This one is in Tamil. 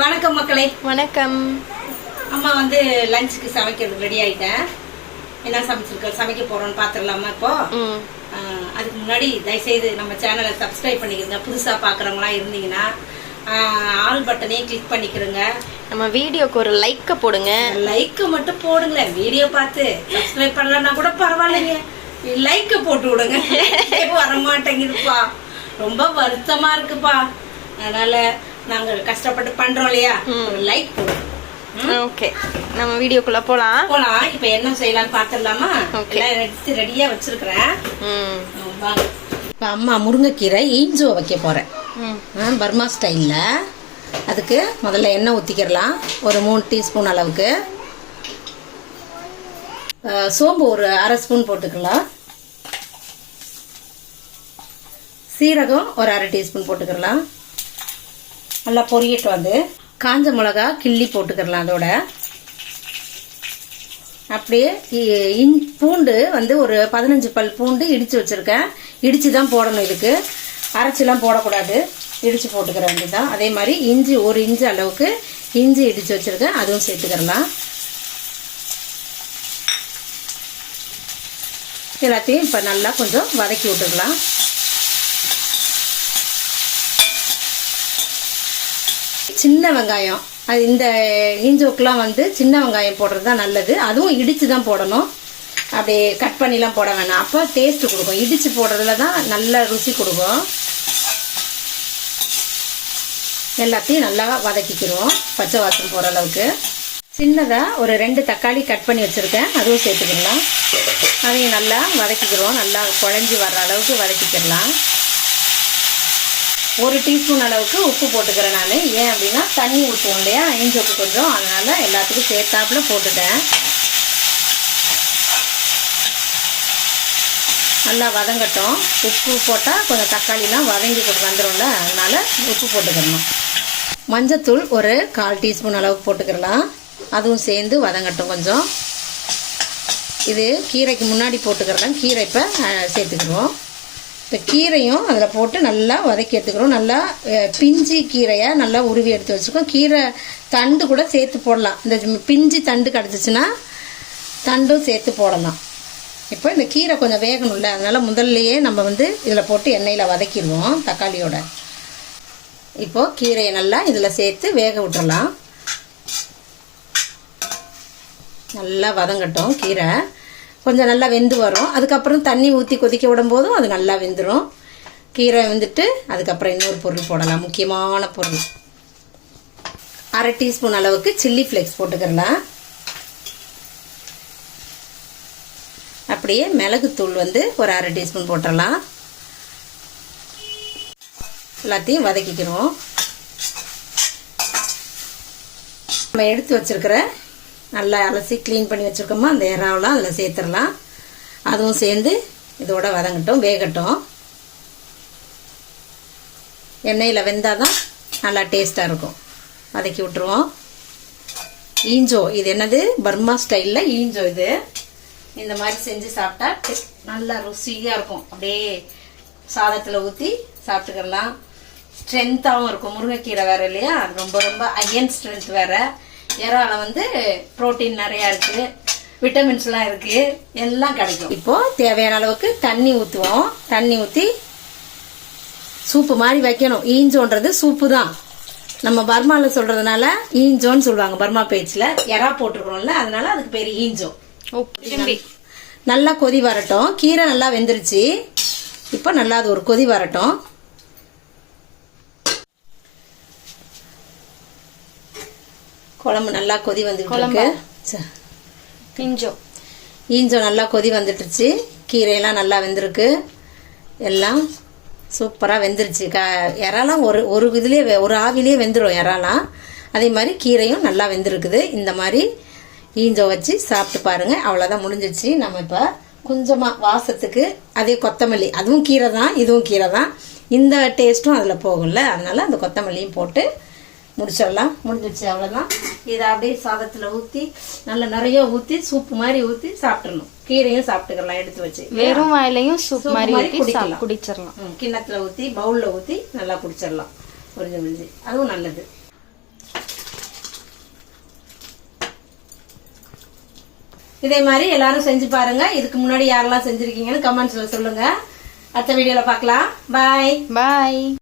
வணக்கம் மக்களே. வணக்கம். அம்மா வந்து லஞ்சுக்கு சமைக்கிறதுக்கு ரெடி ஆயிட்டேன். என்ன சமைச்சிருக்க சமைக்க போறோம்னு பாத்துடலாமா இப்போ? அதுக்கு முன்னாடி தயவுசெய்து நம்ம சேனலை சப்ஸ்கிரைப் பண்ணிக்கிறங்க. புதுசா பாக்குறவங்களா இருந்தீங்கன்னா ஆல் பட்டனையும் கிளிக் பண்ணிக்கிறங்க. நம்ம வீடியோக்கு ஒரு லைக்க போடுங்க. லைக் மட்டும் போடுங்களேன். வீடியோ பார்த்து சப்ஸ்கிரைப் பண்ணலன்னா கூட பரவாயில்லைங்க. லைக் போட்டு விடுங்க. வர மாட்டேங்குதுப்பா ரொம்ப வருத்தமா இருக்குப்பா. அதனால நாங்க கஷ்டப்பட்டு பண்றோம் இல்லையா? லைக் போடுங்க ஓகே. நம்ம வீடியோக்குள்ள போலாம். போலாம். இப்ப என்ன செய்யலாம்னு பாத்துடலாமா எடுத்து ரெடியா வச்சிருக்கிறேன். இப்ப அம்மா முருங்கைக்கீரை ஈஞ்சோ வைக்க போறேன். பர்மா ஸ்டைல்ல. அதுக்கு முதல்ல எண்ணெய் ஊத்திக்கிறலாம். ஒரு மூணு டீஸ்பூன் அளவுக்கு. சோம்பு ஒரு அரை ஸ்பூன் போட்டுக்கலாம். சீரகம் ஒரு அரை டீஸ்பூன் போட்டுக்கலாம். நல்லா பொரியட்டும் அது. காஞ்ச மிளகா கிள்ளி போட்டுக்கிறலாம் அதோட. அப்படியே இன் பூண்டு வந்து ஒரு பதினஞ்சு பல் பூண்டு இடித்து வச்சுருக்கேன். இடித்து தான் போடணும் இதுக்கு. அரைச்சிலாம் போடக்கூடாது. இடித்து போட்டுக்கிற வேண்டியதுதான். அதே மாதிரி இஞ்சி ஒரு இஞ்சி அளவுக்கு இஞ்சி இடித்து வச்சுருக்கேன். அதுவும் சேர்த்துக்கிறலாம். எல்லாத்தையும் இப்போ நல்லா கொஞ்சம் வதக்கி விட்டுக்கலாம். சின்ன வெங்காயம். அது இந்த இஞ்சோக்கெலாம் வந்து சின்ன வெங்காயம் போடுறது தான் நல்லது. அதுவும் இடித்து தான் போடணும். அப்படியே கட் பண்ணிலாம் போட வேணாம். அப்போ டேஸ்ட் கொடுக்கும். இடித்து போடுறதுல தான் நல்ல ருசி கொடுக்கும். எல்லாத்தையும் நல்லா வதக்கிக்கிறோம். பச்சை வாசம் போகிற அளவுக்கு. சின்னதாக ஒரு ரெண்டு தக்காளி கட் பண்ணி வச்சுருக்கேன். அதுவும் சேர்த்துக்கலாம். அதையும் நல்லா வதக்கிக்கிறோம். நல்லா குழஞ்சி வர்ற அளவுக்கு வதக்கிக்கிறலாம் ஒரு டீஸ்பூன் அளவுக்கு உப்பு போட்டுக்கிறேன் நான். ஏன் அப்படின்னா தண்ணி ஊற்றுவோம் இல்லையா? இஞ்சோக்கு கொஞ்சம். அதனால் எல்லாத்துக்கும் சேர்த்தாப்புல போட்டுட்டேன். நல்லா வதங்கட்டும். உப்பு போட்டால் கொஞ்சம் தக்காளிலாம் வதங்கி கொண்டு வந்துடும்ல அதனால் உப்பு போட்டுக்கிறணும். மஞ்சத்தூள் ஒரு கால் டீஸ்பூன் அளவுக்கு போட்டுக்கிறலாம். அதுவும் சேர்ந்து வதங்கட்டும் கொஞ்சம். இது கீரைக்கு முன்னாடி போட்டுக்கிறலாம் கீரை இப்போ சேர்த்துக்கிடுவோம். இப்போ கீரையும் அதில் போட்டு நல்லா வதக்கி எடுத்துக்கிறோம். நல்லா பிஞ்சி கீரையை நல்லா உருவி எடுத்து வச்சுருக்கோம் கீரை தண்டு கூட சேர்த்து போடலாம். இந்த பிஞ்சி தண்டு கிடச்சிச்சின்னா தண்டும் சேர்த்து போடலாம். இப்போ இந்த கீரை கொஞ்சம் வேகணும்ல அதனால் முதல்லையே நம்ம வந்து இதில் போட்டு எண்ணெயில் வதக்கிடுவோம் தக்காளியோட. இப்போது கீரையை நல்லா இதில் சேர்த்து வேக விட்டுறலாம். நல்லா வதங்கட்டும் கீரை. கொஞ்சம் நல்லா வெந்து வரும். அதுக்கப்புறம் தண்ணி ஊற்றி கொதிக்க விடும்போதும் அது நல்லா வெந்துடும் கீரை வெந்துட்டு அதுக்கப்புறம் இன்னொரு பொருள் போடலாம். முக்கியமான பொருள். அரை டீஸ்பூன் அளவுக்கு சில்லி ஃப்ளேக்ஸ் போட்டுக்கிறலாம். அப்படியே மிளகுத்தூள் வந்து ஒரு அரை டீஸ்பூன் போட்டுடலாம் எல்லாத்தையும் வதக்கிக்கிறோம். நம்ம எடுத்து வச்சிருக்கிற நல்லா அலசி க்ளீன் பண்ணி வச்சுருக்கோமா அந்த எறாவெலாம் அதில் சேர்த்துடலாம். அதுவும் சேர்ந்து இதோட வதங்கட்டும் வேகட்டும். எண்ணெயில் வெந்தால் தான் நல்லா டேஸ்ட்டாக இருக்கும். வதக்கி விட்டுருவோம். ஈஞ்சோ இது என்னது? பர்மா ஸ்டைலில் ஈஞ்சோ இது. இந்த மாதிரி செஞ்சு சாப்பிட்டா டே- நல்லா ருசியாக இருக்கும். அப்படியே சாதத்தில் ஊற்றி சாப்பிட்டுக்கலாம். ஸ்ட்ரென்த்தாகவும் இருக்கும். முருங்கைக்கீரை வேறு இல்லையா? ரொம்ப ரொம்ப அயன் ஸ்ட்ரென்த் வேறு. இறால வந்து புரோட்டீன் நிறையா இருக்கு விட்டமின்ஸ்லாம் இருக்கு எல்லாம் கிடைக்கும். இப்போ தேவையான அளவுக்கு தண்ணி ஊற்றுவோம் தண்ணி ஊற்றி சூப்பு மாதிரி வைக்கணும். ஈஞ்சோன்றது சூப்பு தான் நம்ம பர்மாவில் சொல்றதுனால ஈஞ்சோன்னு சொல்லுவாங்க பர்மா பேச்சில் எறா போட்டிருக்கிறோம்ல அதனால அதுக்கு பேர் ஈஞ்சோ. நல்லா கொதி வரட்டும். கீரை நல்லா வெந்துருச்சு. இப்போ நல்லா அது ஒரு கொதி வரட்டும். குழம்பு நல்லா கொதி வந்துட்டு குழம்பா? இருக்கு. ச- பிஞ்சோ ஈஞ்சம் நல்லா கொதி வந்துட்டுருச்சு. கீரையெல்லாம் நல்லா வெந்திருக்கு. எல்லாம் சூப்பராக வெந்துருச்சு. க இறாலாம் ஒரு ஒரு இதுலேயே ஒரு ஆவிலேயே வெந்துடும் இறாலாம். அதே மாதிரி கீரையும் நல்லா வெந்திருக்குது. இந்த மாதிரி ஈஞ்சம் வச்சு சாப்பிட்டு பாருங்க. அவ்வளோதான் முடிஞ்சிருச்சு. நம்ம இப்போ கொஞ்சமாக வாசத்துக்கு அதே கொத்தமல்லி. அதுவும் கீரை தான் இதுவும் கீரை தான் இந்த டேஸ்ட்டும் அதில் போகும்ல. அதனால அந்த கொத்தமல்லியும் போட்டு முடிச்சிடலாம். முடிஞ்சிடுச்சு அவ்வளோதான் இதை அப்படியே சாதத்தில் ஊற்றி நல்லா நிறைய ஊற்றி சூப்பு மாதிரி ஊற்றி சாப்பிட்றணும் கீரையும் சாப்பிட்டுக்கலாம் எடுத்து வச்சு. வெறும் வாயிலையும் சூப் மாதிரி குடிச்சிடலாம். கிண்ணத்தில் ஊற்றி பவுலில் ஊற்றி நல்லா குடிச்சிடலாம். புரிஞ்சு புரிஞ்சு. அதுவும் நல்லது. இதே மாதிரி எல்லாரும் செஞ்சு பாருங்க. இதுக்கு முன்னாடி யாரெல்லாம் செஞ்சிருக்கீங்கன்னு கமெண்ட்ஸ்ல சொல்லுங்க. அடுத்த வீடியோல பாக்கலாம் பாய் பாய்